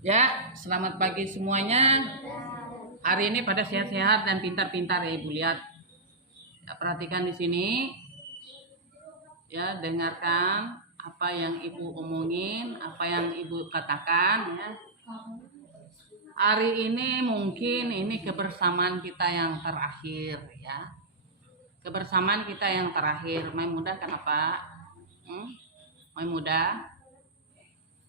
Ya, selamat pagi semuanya. Hari ini pada sehat-sehat dan pintar-pintar ya Ibu lihat. Ya, perhatikan di sini. Ya, dengarkan apa yang Ibu omongin, apa yang Ibu katakan ya. Hari ini mungkin ini kebersamaan kita yang terakhir ya. Kebersamaan kita yang terakhir. Mai muda kenapa? Mai muda.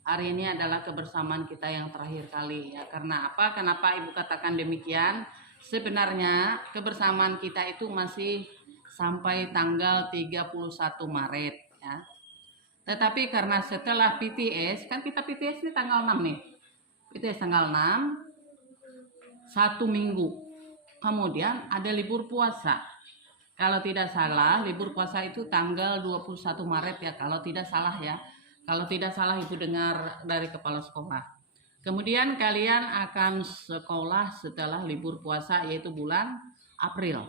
Hari ini adalah kebersamaan kita yang terakhir kali ya. Karena apa? Kenapa Ibu katakan demikian? Sebenarnya kebersamaan kita itu masih sampai tanggal 31 Maret ya. Tetapi karena setelah PTS, kan kita PTS ini tanggal 6 nih. PTS tanggal 6, 1 minggu. Kemudian ada libur puasa. Kalau tidak salah, libur puasa itu tanggal 21 Maret ya, kalau tidak salah ya. Kalau tidak salah Ibu dengar dari kepala sekolah. Kemudian kalian akan sekolah setelah libur puasa yaitu bulan April.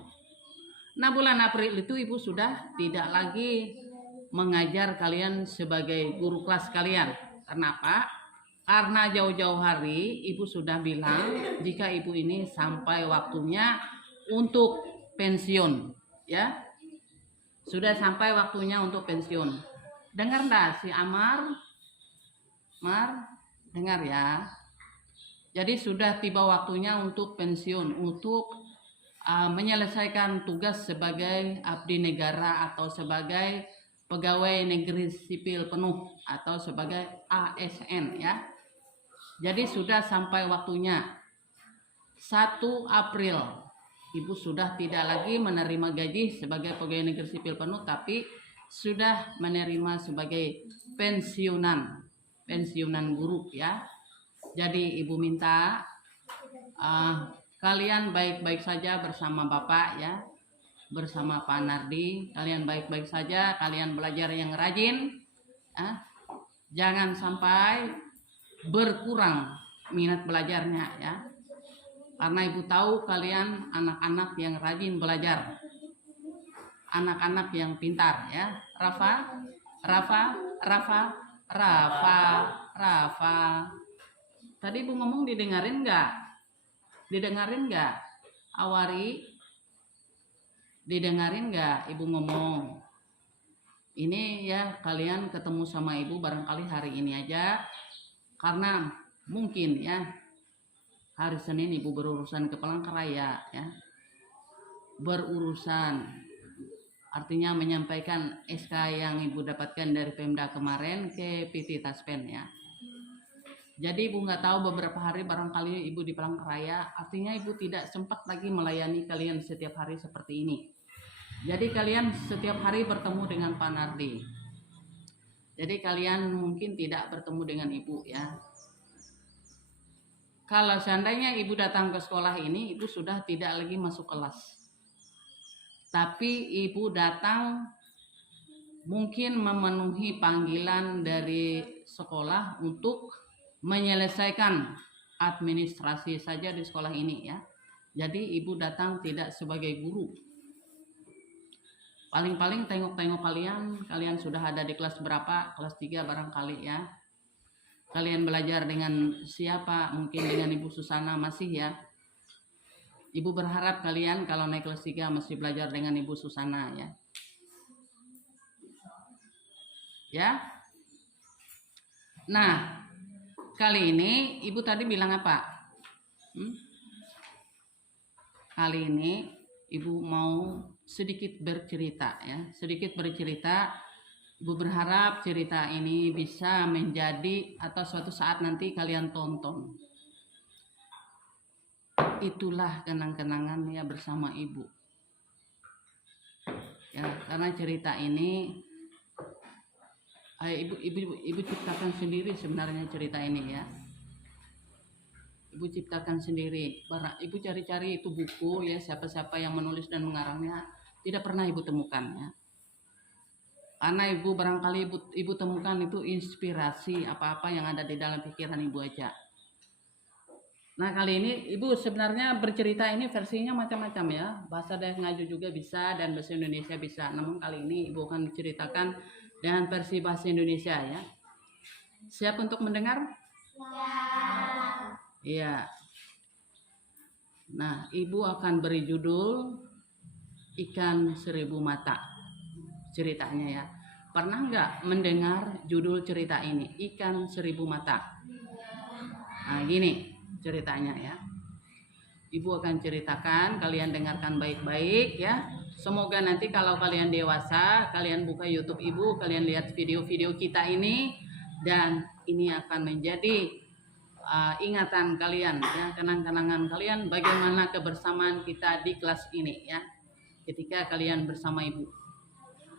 Nah, bulan April itu Ibu sudah tidak lagi mengajar kalian sebagai guru kelas kalian. Kenapa? Karena jauh-jauh hari Ibu sudah bilang jika Ibu ini sampai waktunya untuk pensiun, ya. Sudah sampai waktunya untuk pensiun. Dengar enggak si Amar? Dengar ya. Jadi sudah tiba waktunya untuk pensiun, untuk menyelesaikan tugas sebagai abdi negara atau sebagai pegawai negeri sipil penuh atau sebagai ASN ya. Jadi sudah sampai waktunya 1 April. Ibu sudah tidak lagi menerima gaji sebagai pegawai negeri sipil penuh, tapi sudah menerima sebagai pensiunan guru ya. Jadi Ibu minta kalian baik-baik saja bersama Bapak ya, bersama Pak Nardi. Kalian baik-baik saja, kalian belajar yang rajin ya. Jangan sampai berkurang minat belajarnya ya. Karena Ibu tahu kalian anak-anak yang rajin belajar, anak-anak yang pintar ya. Rafa. Tadi Ibu ngomong didengarin nggak? Didengarin nggak? Awari, didengarin nggak Ibu ngomong? Ini ya kalian ketemu sama Ibu barangkali hari ini aja, karena mungkin ya hari Senin Ibu berurusan ke Palangkaraya ya. Berurusan artinya menyampaikan SK yang Ibu dapatkan dari Pemda kemarin ke PT Taspen ya. Jadi Ibu nggak tahu beberapa hari barangkali Ibu di Palangkaraya, artinya Ibu tidak sempat lagi melayani kalian setiap hari seperti ini. Jadi kalian setiap hari bertemu dengan Pak Nardi. Jadi kalian mungkin tidak bertemu dengan Ibu ya. Kalau seandainya Ibu datang ke sekolah ini, Ibu sudah tidak lagi masuk kelas. Tapi Ibu datang mungkin memenuhi panggilan dari sekolah untuk menyelesaikan administrasi saja di sekolah ini ya. Jadi Ibu datang tidak sebagai guru. Paling-paling tengok-tengok kalian sudah ada di kelas berapa, kelas 3 barangkali ya. Kalian belajar dengan siapa? Mungkin dengan Ibu Susana masih ya. Ibu berharap kalian kalau naik kelas 3 masih belajar dengan Ibu Susana ya. Ya. Nah, kali ini Ibu tadi bilang apa? Kali ini Ibu mau sedikit bercerita ya. Sedikit bercerita. Ibu berharap cerita ini bisa menjadi atau suatu saat nanti kalian tonton. Itulah kenang-kenangan ya bersama Ibu. Ya, karena cerita ini Ibu ciptakan sendiri sebenarnya cerita ini ya. Ibu ciptakan sendiri. Ibu cari-cari itu buku ya, siapa-siapa yang menulis dan mengarangnya tidak pernah Ibu temukan ya. Karena Ibu barangkali Ibu temukan itu inspirasi apa-apa yang ada di dalam pikiran Ibu aja. Nah, kali ini Ibu sebenarnya bercerita ini versinya macam-macam ya. Bahasa Dayak Ngaju juga bisa dan bahasa Indonesia bisa. Namun kali ini Ibu akan menceritakan dengan versi bahasa Indonesia ya. Siap untuk mendengar? Ya. Iya. Nah, ibu akan beri judul Ikan Seribu Mata. Ceritanya ya. Pernah nggak mendengar judul cerita ini? Ikan Seribu Mata. Nah, gini ceritanya ya. Ibu akan ceritakan, kalian dengarkan baik-baik ya. Semoga nanti kalau kalian dewasa, kalian buka YouTube Ibu, kalian lihat video-video kita ini, dan ini akan menjadi ingatan kalian ya, kenang-kenangan kalian bagaimana kebersamaan kita di kelas ini ya, ketika kalian bersama Ibu.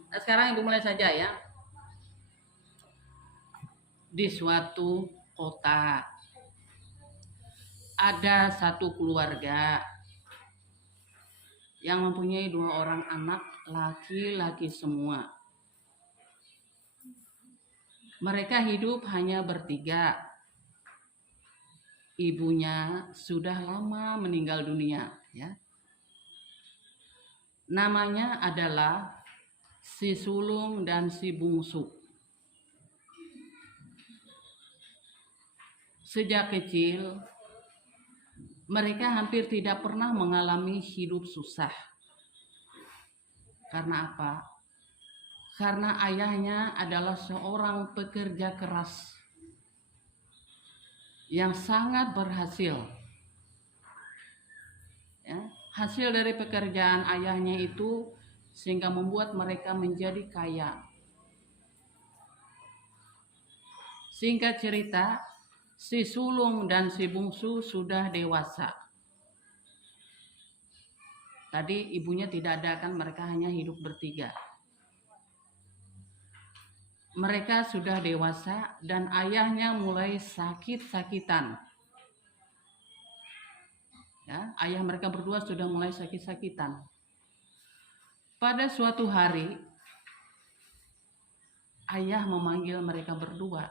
Nah, sekarang Ibu mulai saja ya. Di suatu kota ada satu keluarga yang mempunyai 2 orang anak laki-laki semua. Mereka hidup hanya bertiga. Ibunya sudah lama meninggal dunia ya. Namanya adalah si sulung dan si bungsu. Sejak kecil mereka hampir tidak pernah mengalami hidup susah. Karena apa? Karena ayahnya adalah seorang pekerja keras yang sangat berhasil. Ya, hasil dari pekerjaan ayahnya itu sehingga membuat mereka menjadi kaya. Singkat cerita, si sulung dan si bungsu sudah dewasa. Tadi ibunya tidak ada kan, mereka hanya hidup bertiga. Mereka sudah dewasa dan ayahnya mulai sakit-sakitan. Ya, ayah mereka berdua sudah mulai sakit-sakitan. Pada suatu hari, ayah memanggil mereka berdua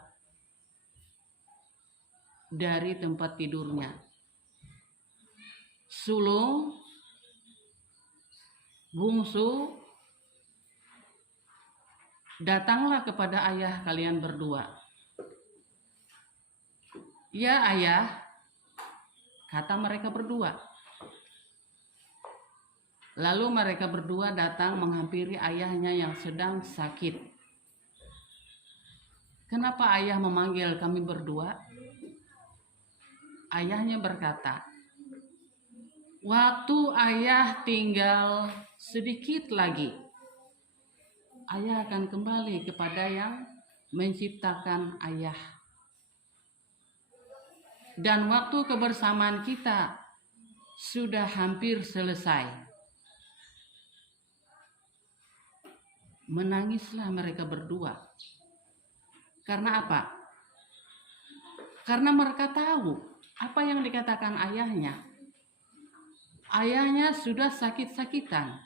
dari tempat tidurnya. Sulung, bungsu, datanglah kepada ayah kalian berdua. Ya ayah, kata mereka berdua. Lalu mereka berdua datang menghampiri ayahnya yang sedang sakit. Kenapa ayah memanggil kami berdua? Ayahnya berkata, waktu ayah tinggal sedikit lagi, ayah akan kembali kepada yang menciptakan ayah. Dan waktu kebersamaan kita sudah hampir selesai. Menangislah mereka berdua. Karena apa? Karena mereka tahu apa yang dikatakan ayahnya. Ayahnya sudah sakit-sakitan.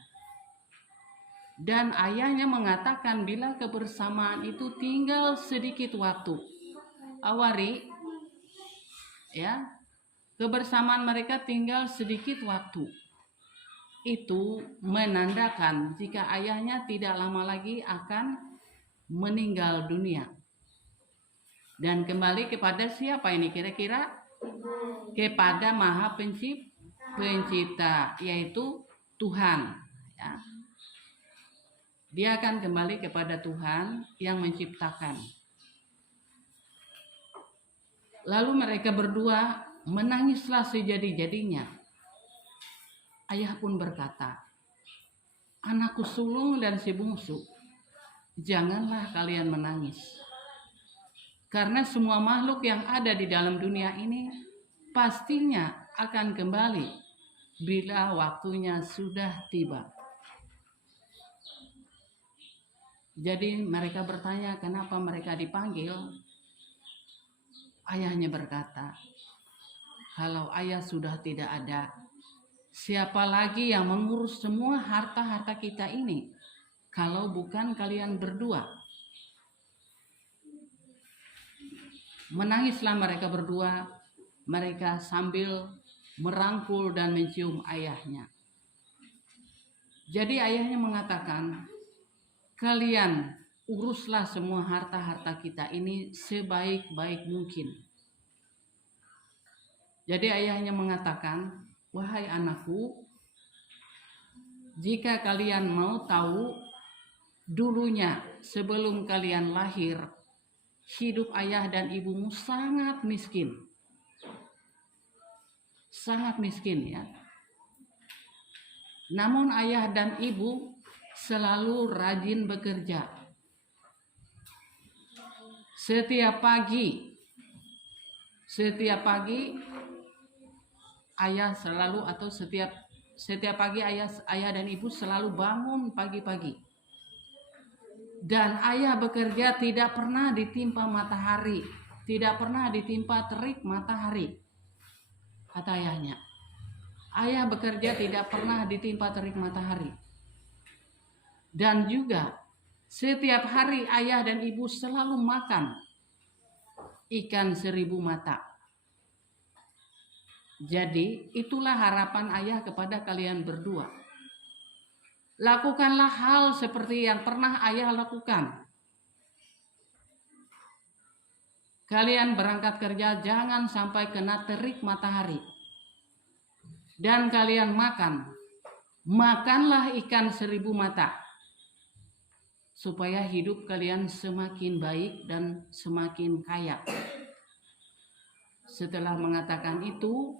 Dan ayahnya mengatakan bila kebersamaan itu tinggal sedikit waktu. Awari, ya, kebersamaan mereka tinggal sedikit waktu. Itu menandakan jika ayahnya tidak lama lagi akan meninggal dunia. Dan kembali kepada siapa ini kira-kira? Kepada Maha Pencipta, yaitu Tuhan. Ya. Dia akan kembali kepada Tuhan yang menciptakan. Lalu mereka berdua menangislah sejadi-jadinya. Ayah pun berkata, anakku sulung dan si bungsu, janganlah kalian menangis. Karena semua makhluk yang ada di dalam dunia ini pastinya akan kembali bila waktunya sudah tiba. Jadi mereka bertanya kenapa mereka dipanggil. Ayahnya berkata, kalau ayah sudah tidak ada, siapa lagi yang mengurus semua harta-harta kita ini kalau bukan kalian berdua? Menangislah mereka berdua, mereka sambil merangkul dan mencium ayahnya. Jadi ayahnya mengatakan, kalian uruslah semua harta-harta kita ini sebaik-baik mungkin. Jadi ayahnya mengatakan, wahai anakku, jika kalian mau tahu, dulunya sebelum kalian lahir, hidup ayah dan ibumu sangat miskin. Sangat miskin ya. Namun ayah dan ibu selalu rajin bekerja. Setiap pagi ayah selalu atau setiap pagi ayah dan ibu selalu bangun pagi-pagi. Dan ayah bekerja tidak pernah ditimpa matahari, tidak pernah ditimpa terik matahari. Kata ayahnya, ayah bekerja tidak pernah ditimpa terik matahari. Dan juga setiap hari ayah dan ibu selalu makan ikan 1000 mata. Jadi itulah harapan ayah kepada kalian berdua. Lakukanlah hal seperti yang pernah ayah lakukan. Kalian berangkat kerja jangan sampai kena terik matahari. Dan kalian makanlah ikan 1000 mata. Supaya hidup kalian semakin baik dan semakin kaya. Setelah mengatakan itu,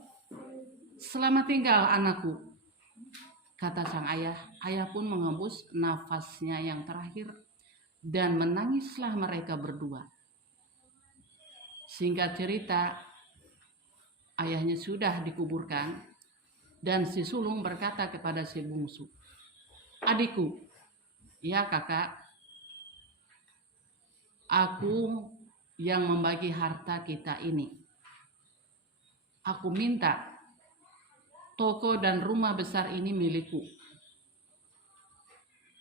selamat tinggal anakku, kata sang ayah. Ayah pun mengembus nafasnya yang terakhir dan menangislah mereka berdua. Singkat cerita, ayahnya sudah dikuburkan dan si sulung berkata kepada si bungsu, adikku, ya kakak, aku yang membagi harta kita ini. Aku minta toko dan rumah besar ini milikku.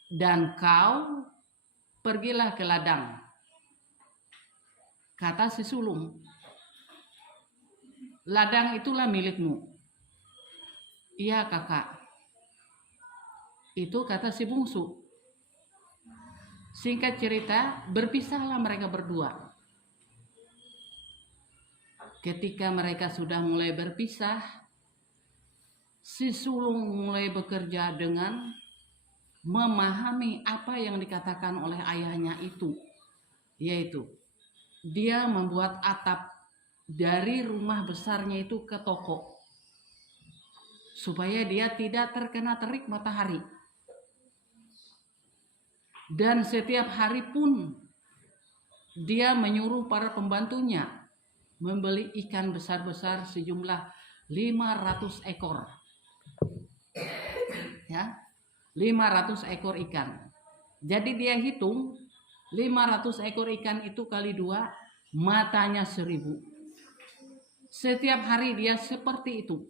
Dan kau pergilah ke ladang. Kata si sulung, ladang itulah milikmu. Iya kakak. Itu kata si bungsu. Singkat cerita, berpisahlah mereka berdua. Ketika mereka sudah mulai berpisah, si sulung mulai bekerja dengan memahami apa yang dikatakan oleh ayahnya itu. Yaitu, dia membuat atap dari rumah besarnya itu ke toko. Supaya dia tidak terkena terik matahari. Dan setiap hari pun dia menyuruh para pembantunya membeli ikan besar-besar sejumlah 500 ekor. Ya, 500 ekor ikan. Jadi dia hitung 500 ekor ikan itu kali 2, matanya 1000. Setiap hari dia seperti itu.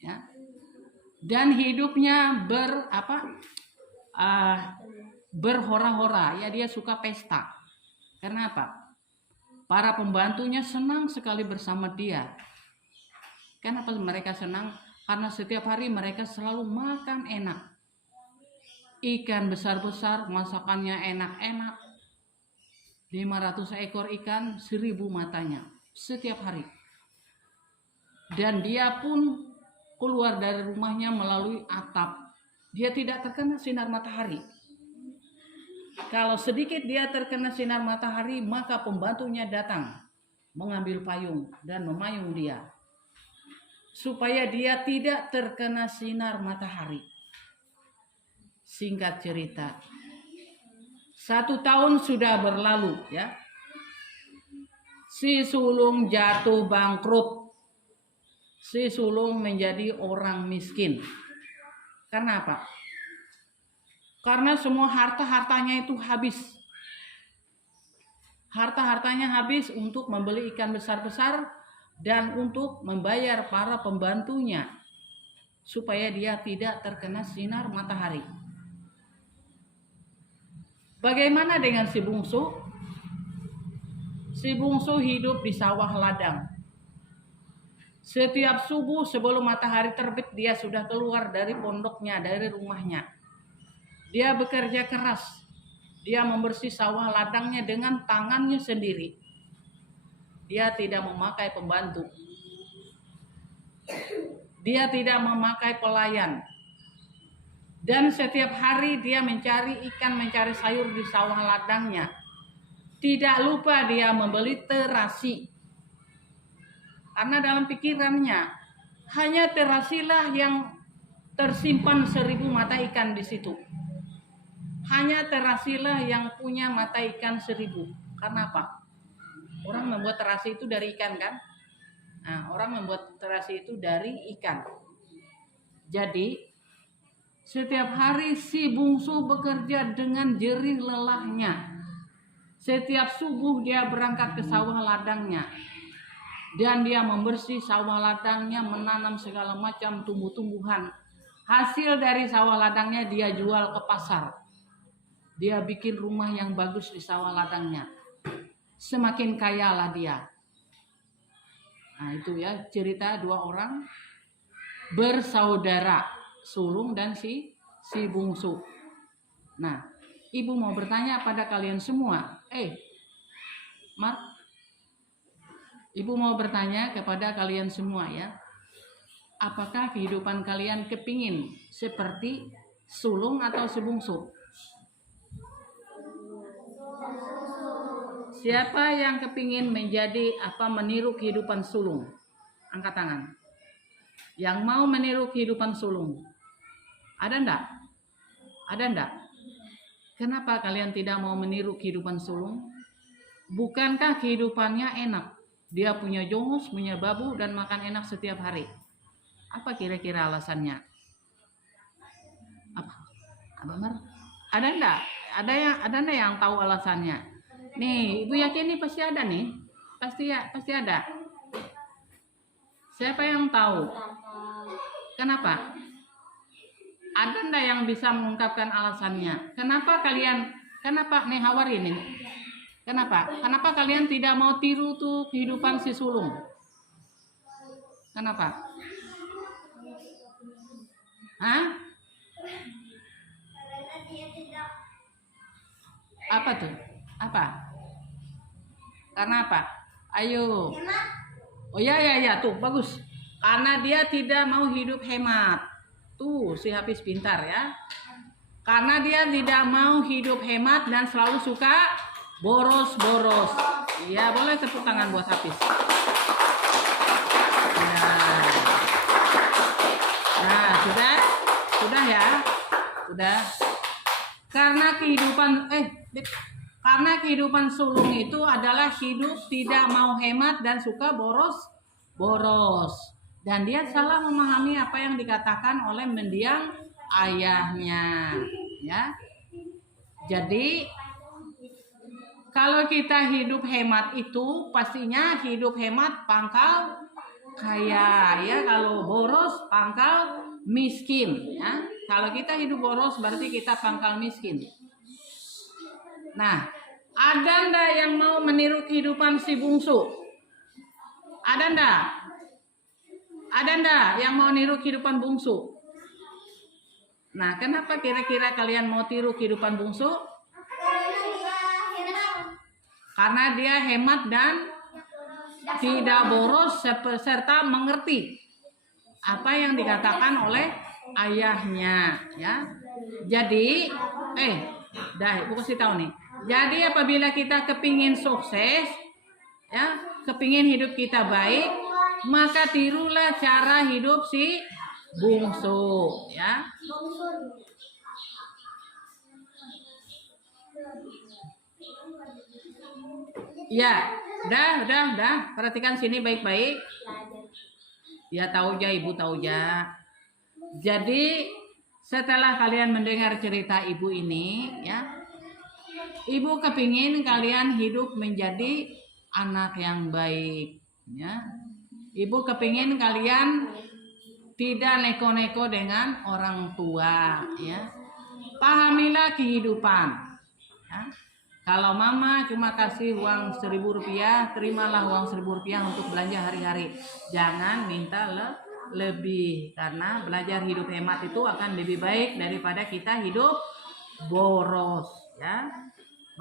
Ya. Dan hidupnya berhora-hora, ya dia suka pesta. Karena apa? Para pembantunya senang sekali bersama dia. Kenapa mereka senang? Karena setiap hari mereka selalu makan enak. Ikan besar-besar, masakannya enak-enak. 500 ekor ikan, 1000 matanya setiap hari. Dan dia pun keluar dari rumahnya melalui atap. Dia tidak terkena sinar matahari. Kalau sedikit dia terkena sinar matahari, maka pembantunya datang mengambil payung dan memayung dia. Supaya dia tidak terkena sinar matahari. Singkat cerita, 1 tahun sudah berlalu ya. Si sulung jatuh bangkrut. Si sulung menjadi orang miskin. Karena apa? Karena semua harta-hartanya itu habis. Harta-hartanya habis untuk membeli ikan besar-besar dan untuk membayar para pembantunya supaya dia tidak terkena sinar matahari. Bagaimana dengan si bungsu? Si bungsu hidup di sawah ladang. Setiap subuh sebelum matahari terbit dia sudah keluar dari pondoknya, dari rumahnya. Dia bekerja keras. Dia membersih sawah ladangnya dengan tangannya sendiri. Dia tidak memakai pembantu. Dia tidak memakai pelayan. Dan setiap hari dia mencari ikan, mencari sayur di sawah ladangnya. Tidak lupa dia membeli terasi. Karena dalam pikirannya hanya terasilah yang tersimpan 1000 mata ikan di situ. Hanya terasilah yang punya mata ikan 1000. Karena apa? Orang membuat terasi itu dari ikan kan? Nah, orang membuat terasi itu dari ikan. Jadi setiap hari si bungsu bekerja dengan jerih lelahnya. Setiap subuh dia berangkat ke sawah ladangnya. Dan dia membersih sawah ladangnya, menanam segala macam tumbuh-tumbuhan. Hasil dari sawah ladangnya dia jual ke pasar. Dia bikin rumah yang bagus di sawah ladangnya. Semakin kayalah dia. Nah itu ya cerita 2 orang bersaudara, sulung dan si bungsu. Nah, ibu mau bertanya pada kalian semua. Mar, ibu mau bertanya kepada kalian semua ya. Apakah kehidupan kalian kepingin seperti sulung atau si bungsu? Siapa yang kepingin menjadi meniru kehidupan sulung? Angkat tangan. Yang mau meniru kehidupan sulung. Ada enggak? Ada enggak? Kenapa kalian tidak mau meniru kehidupan sulung? Bukankah kehidupannya enak? Dia punya jongus, punya babu, dan makan enak setiap hari. Apa kira-kira alasannya? Apa? Mar? Ada enggak? Ada enggak yang tahu alasannya? Nih, ibu yakin nih pasti ada nih. Pasti ada. Siapa yang tahu? Kenapa? Ada enggak yang bisa mengungkapkan alasannya? Kenapa nih Hawari nih? Kenapa kalian tidak mau tiru tuh kehidupan si sulung? Kenapa? Hah? Apa tuh? Apa? Karena apa? Ayo. Oh ya tuh bagus. Karena dia tidak mau hidup hemat. Tuh si Hafiz pintar ya. Karena dia tidak mau hidup hemat dan selalu suka boros-boros. Iya, boleh tepuk tangan buat Hafiz. Nah, sudah ya. Sudah. Karena kehidupan sulung itu adalah hidup tidak mau hemat dan suka boros. Dan dia salah memahami apa yang dikatakan oleh mendiang ayahnya, ya. Jadi kalau kita hidup hemat itu pastinya hidup hemat pangkal kaya, ya. Kalau boros pangkal miskin, ya. Kalau kita hidup boros berarti kita pangkal miskin. Nah, ada ndak yang mau meniru kehidupan si bungsu? Ada ndak? Ada ndak yang mau niru kehidupan bungsu? Nah, kenapa kira-kira kalian mau tiru kehidupan bungsu? Karena dia hemat dan tidak boros serta mengerti apa yang dikatakan oleh ayahnya, ya. Jadi, ibu kasih tahu nih. Jadi apabila kita kepingin sukses, ya, kepingin hidup kita baik, maka tirulah cara hidup si bungsu, ya. Ya, dah. Perhatikan sini baik-baik. Ya tahu ya, ibu tahu ya. Jadi setelah kalian mendengar cerita ibu ini, ya, ibu kepingin kalian hidup menjadi anak yang baik, ya. Ibu kepingin kalian tidak neko-neko dengan orang tua, ya. Pahamilah kehidupan, ya. Kalau mama cuma kasih uang 1.000 rupiah, terimalah uang 1.000 rupiah untuk belanja hari-hari. Jangan minta lebih, karena belajar hidup hemat itu akan lebih baik daripada kita hidup boros, ya.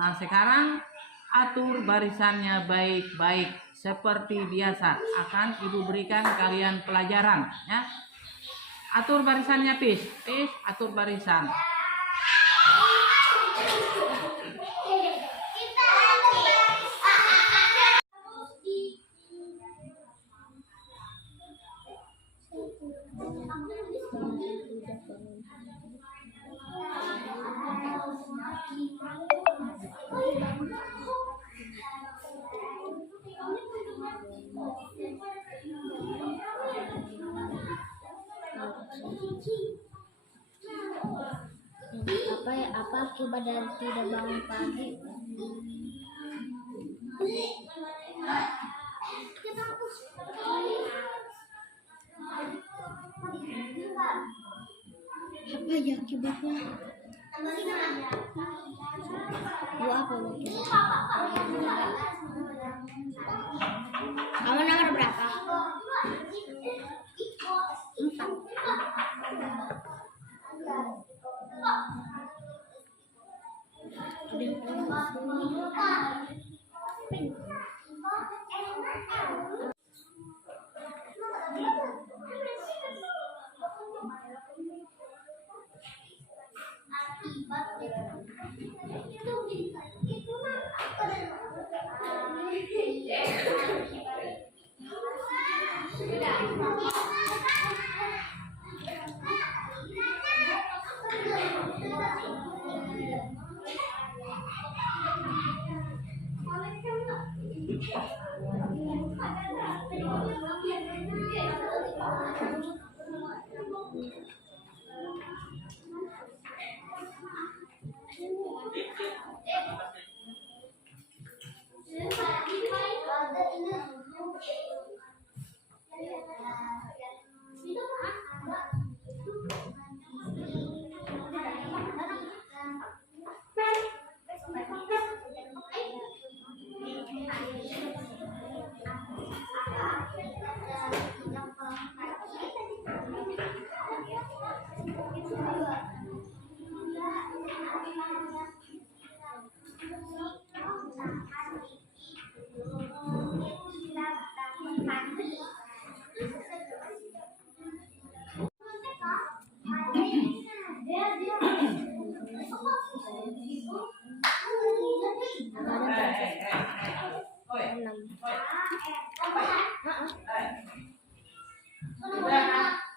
Nah sekarang atur barisannya baik-baik seperti biasa akan Ibu berikan kalian pelajaran ya. Atur barisannya, Pis. Pis, atur barisan. Apa akibat dari tidak bangun pagi? Apa ya akibatnya? Gua apa mungkin? Kamu nomor berapa? 4.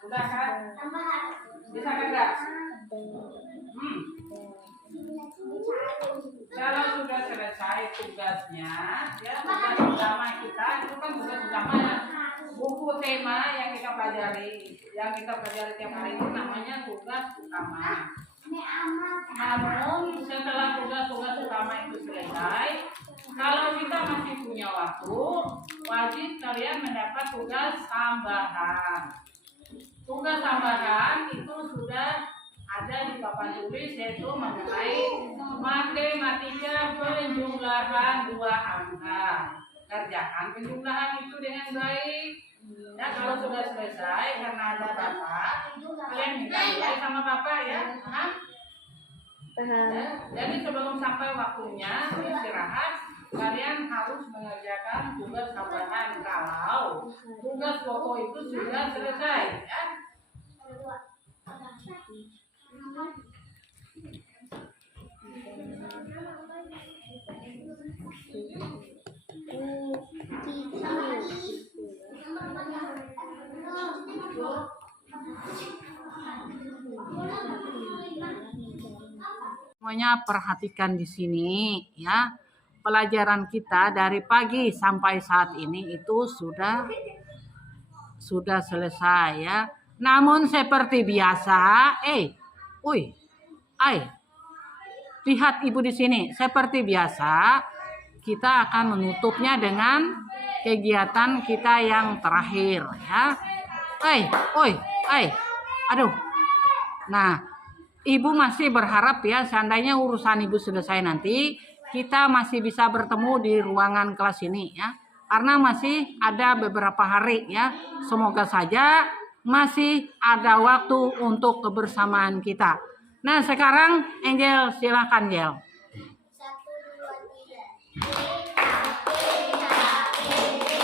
Udah kan? Bisa kan enggak? Kalau sudah selesai tugasnya, ya tugas utama kita itu kan tugas utama ya. Buku tema yang kita pelajari tiap hari itu namanya tugas utama. Namun setelah tugas-tugas utama itu selesai, kalau kita masih punya waktu, wajib kalian mendapat tugas tambahan. Tugas tambahan itu sudah ada di papan tulis, yaitu mengenai matematika penjumlahan 2 angka. Kerjakan penjumlahan itu dengan baik. Ya, kalau sudah selesai karena ada bapak, kalian minta nilai sama bapak ya. Ya, jadi sebelum sampai waktunya istirahat, kalian harus mengerjakan tugas tambahan kalau tugas pokok itu sudah selesai ya. Semuanya perhatikan di sini ya. Pelajaran kita dari pagi sampai saat ini itu sudah selesai ya. Namun seperti biasa, lihat Ibu di sini. Seperti biasa, kita akan menutupnya dengan kegiatan kita yang terakhir ya. Aduh. Nah, Ibu masih berharap ya, seandainya urusan Ibu selesai nanti, kita masih bisa bertemu di ruangan kelas ini ya. Karena masih ada beberapa hari ya. Semoga saja masih ada waktu untuk kebersamaan kita. Nah, sekarang Angel, silakan Angel. 1, 2, 3.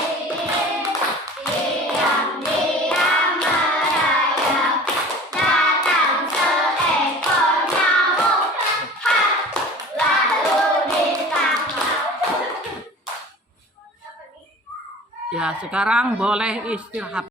Ya, sekarang boleh istirahat.